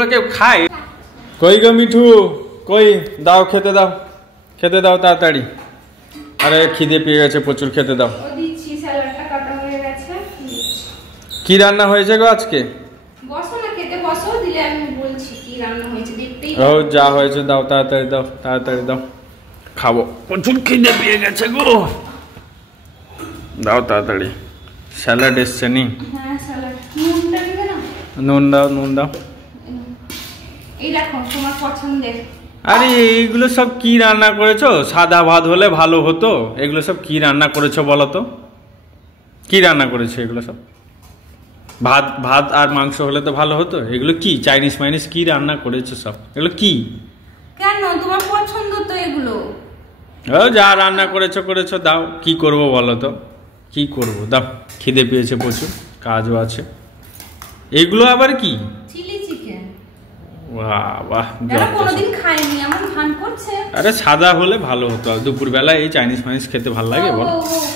এগুলো কেউ খায়? কই গো মিঠু, কই দাও, খেতে দাও তাড়াতাড়ি। আরে খিদে পেয়ে গেছে প্রচুর, খেতে দাও। কি রান্না হয়েছে গো আজকে? ও যা হয়েছে দাও, তাড়াতাড়ি দাও, খাবো, প্রচুর খিদে পেয়ে গেছে গো। দাও তাড়াতাড়ি। স্যালাড এসছে নি? নুন দাও। আরে এইগুলো সব কি রান্না করেছো? সাদা ভাত হলে ভালো হতো, এগুলো সব কি রান্না করেছো বলো তো? কি রান্না করেছো এগুলো সব? ভাত আর মাংস হলে তো ভালো হতো। এগুলো কি চাইনিজ মাইনিজ কি রান্না করেছো সব? এগুলো কি? কেন তোমার পছন্দ তো এগুলো? ও যা রান্না করেছো দাও। কি করব বলো তো, কি করব? দাও, খিদে পেয়েছে প্রচুর, কাজও আছে। এগুলো আবার কি? Chilli chicken. বাহ, কোনোদিন খাইনি, আমার ভান করছে। আরে সাদা হলে ভালো হতো, দুপুরবেলা এই চাইনিজ মাইনিজ খেতে ভালো লাগে বল?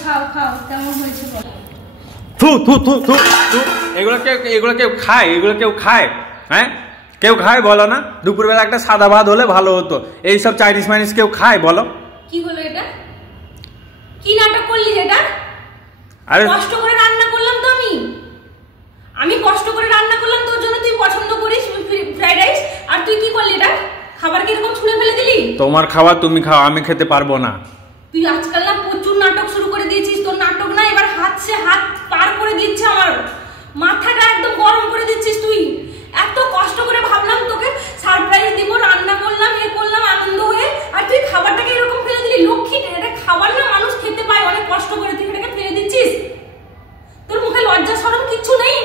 খাও কেমন হয়েছে বল? এগুলো কেউ খায়? হ্যাঁ, কেউ খায় বলো না? দুপুরবেলা একটা সাদা ভাত হলে ভালো হতো, এইসব চাইনিজ মাইনিজ কেউ খায় বলো? কি হলো এটা? কি নাটক করলি এটা? আরে কষ্ট করে রান্না করলাম তো আমি কষ্ট করে রান্না করলাম তোর জন্য, তুই পছন্দ করিস ফ্রাইড রাইস, আর তুই কি করলি এটা? খাবার কি এরকম ছুঁড়ে ফেলে দিলি? তোমার খাবার তুমি খাও, আমি খেতে পারবো না। তুই আজকাল না প্রচুর নাটক শুরু করে দিয়েছিস। তোর নাটক না এবার হাত পার করে দিচ্ছে, আমার মাথাটা একদম গরম করে দিচ্ছিস তুই। এত কষ্ট করে ভাবলাম তোকে সারপ্রাইজ দিব, রান্না করলাম, করলাম আনন্দ হয়ে, আর তুই খাবারটাকে এরকম ফেলে দিলি। লক্ষ্মী, এটা খাবার না, মানুষ খেতে পায় অনেক কষ্ট করে, তুই এটাকে ফেলে দিচ্ছিস। তোর মুখে লজ্জা শরম কিচ্ছু নেই?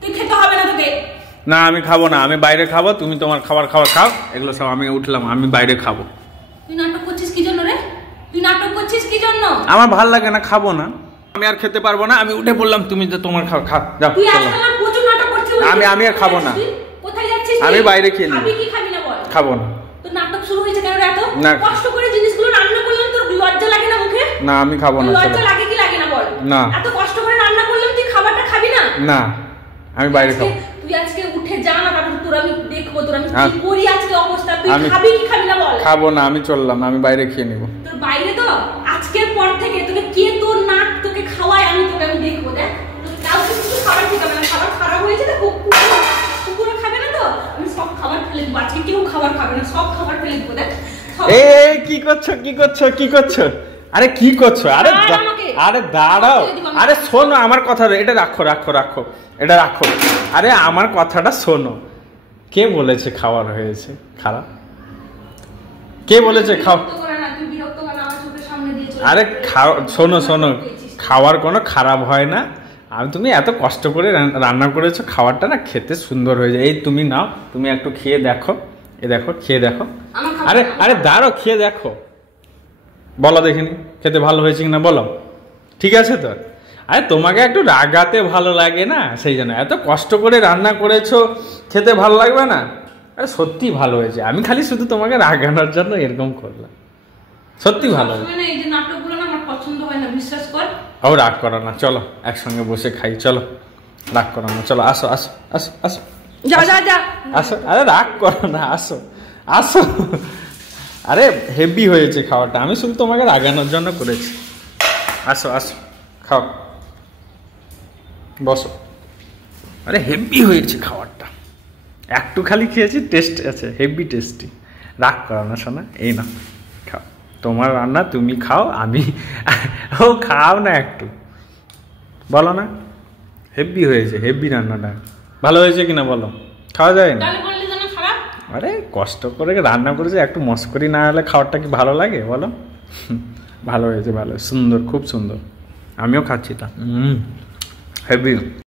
তুই খেতে হবে না তোকে। না আমি খাবো না, আমি বাইরে খাবো, তুমি তোমার খাবার খাও। এগুলো সব আমি উঠলাম, আমি বাইরে খাবো। তুই নাটক করছিস কি জন্য রে? আমার ভাল লাগে না, খাবো না, আমি আর খেতে পারবো না, আমি উঠে বললাম তুমি তোমার খাও যাও। আমি আর খাবো না, আমি বাইরে খেয়ে নিই। খাবো না। তোর নাটক শুরু হয়েছে কেন এত? কষ্ট করে জিনিসগুলো রান্না করলাম, তোর লজ্জা লাগে না মুখে? না আমি খাবো না। লজ্জা লাগে কি লাগে না বল? না। এত কষ্ট করে রান্না করলাম, তুই খাবারটা খাবি না? না, আমি বাইরে খাবো। তুই আজকে উঠে যা না, তারপর তোর আমি দেখবো তোর আমি কি করি আজকে অবস্থা। তুই খাবি কি খাবি না বল? খাবো না, আমি চললাম, আমি বাইরে খেয়ে নিব। তোর বাইরে তো আজকের পর থেকে তোকে কে তোর নাক তোকে খাওয়ায় আমি দেখবো। দেখ তোকে কাউকে কিছু খাবার ঠিক হবে না, খাবার খারাপ হয়েছে তো কুকুরে খাবে না তো, আমি সব খাবার ফেলে দেবো। আজকে কেউ খাবার খাবে না, সব খাবার ফেলে দেবো। দেখ এই কি করছো? আরে কি করছো? আরে দাঁড়াও, আরে শোনো আমার কথা, এটা রাখো, এটা রাখো। আরে আমার কথাটা শোনো। কে বলেছে খাবার হয়েছে খারাপ? কে বলেছে খাও? আরে শোনো, খাওয়ার কোনো খারাপ হয় না। তুমি এত কষ্ট করে রান্না করেছো, খাবারটা না খেতে সুন্দর হয়ে যায়। এই তুমি নাও, তুমি একটু খেয়ে দেখো, খেয়ে দেখো। আরে দাঁড়াও, খেয়ে দেখো, বলো দেখিনি খেতে ভালো হয়েছে কিনা বলো। ঠিক আছে তো? আরে তোমাকে একটু রাগাতে ভালো লাগে না, সেই জন্য এত কষ্ট করে রান্না করেছো, খেতে ভালো লাগবে না? আরে সত্যি ভালো হয়েছে, আমি খালি শুধু তোমাকে রাগানোর জন্য এরকম করলাম। সত্যি ভালো হয়েছে। ও রাগ করো না, চলো একসঙ্গে বসে খাই, চলো রাগ করো না, চলো আসো। আরে রাগ করো না, আসো। আরে হেভি হয়েছে খাবারটা, আমি শুধু তোমাকে রাগানোর জন্য করেছি। আসো খাও, বসো। আরে হেভি হয়েছে খাবারটা, একটু খালি খেয়েছি, টেস্ট আছে, হেভি টেস্টি। রাগ করো না শোনা, এই না খাও, তোমার রান্না তুমি খাও, আমি খাও না একটু, বলো না হেভি হয়েছে, হেভি রান্নাটা। ভালো হয়েছে কিনা বলো, খাওয়া যায় না? আরে কষ্ট করে রান্না করেছে, একটু মস্করি না হলে খাবারটা কি ভালো লাগে বলো? ভালো হয়েছে, সুন্দর, খুব সুন্দর, আমিও খাচ্ছি তা। হেভি।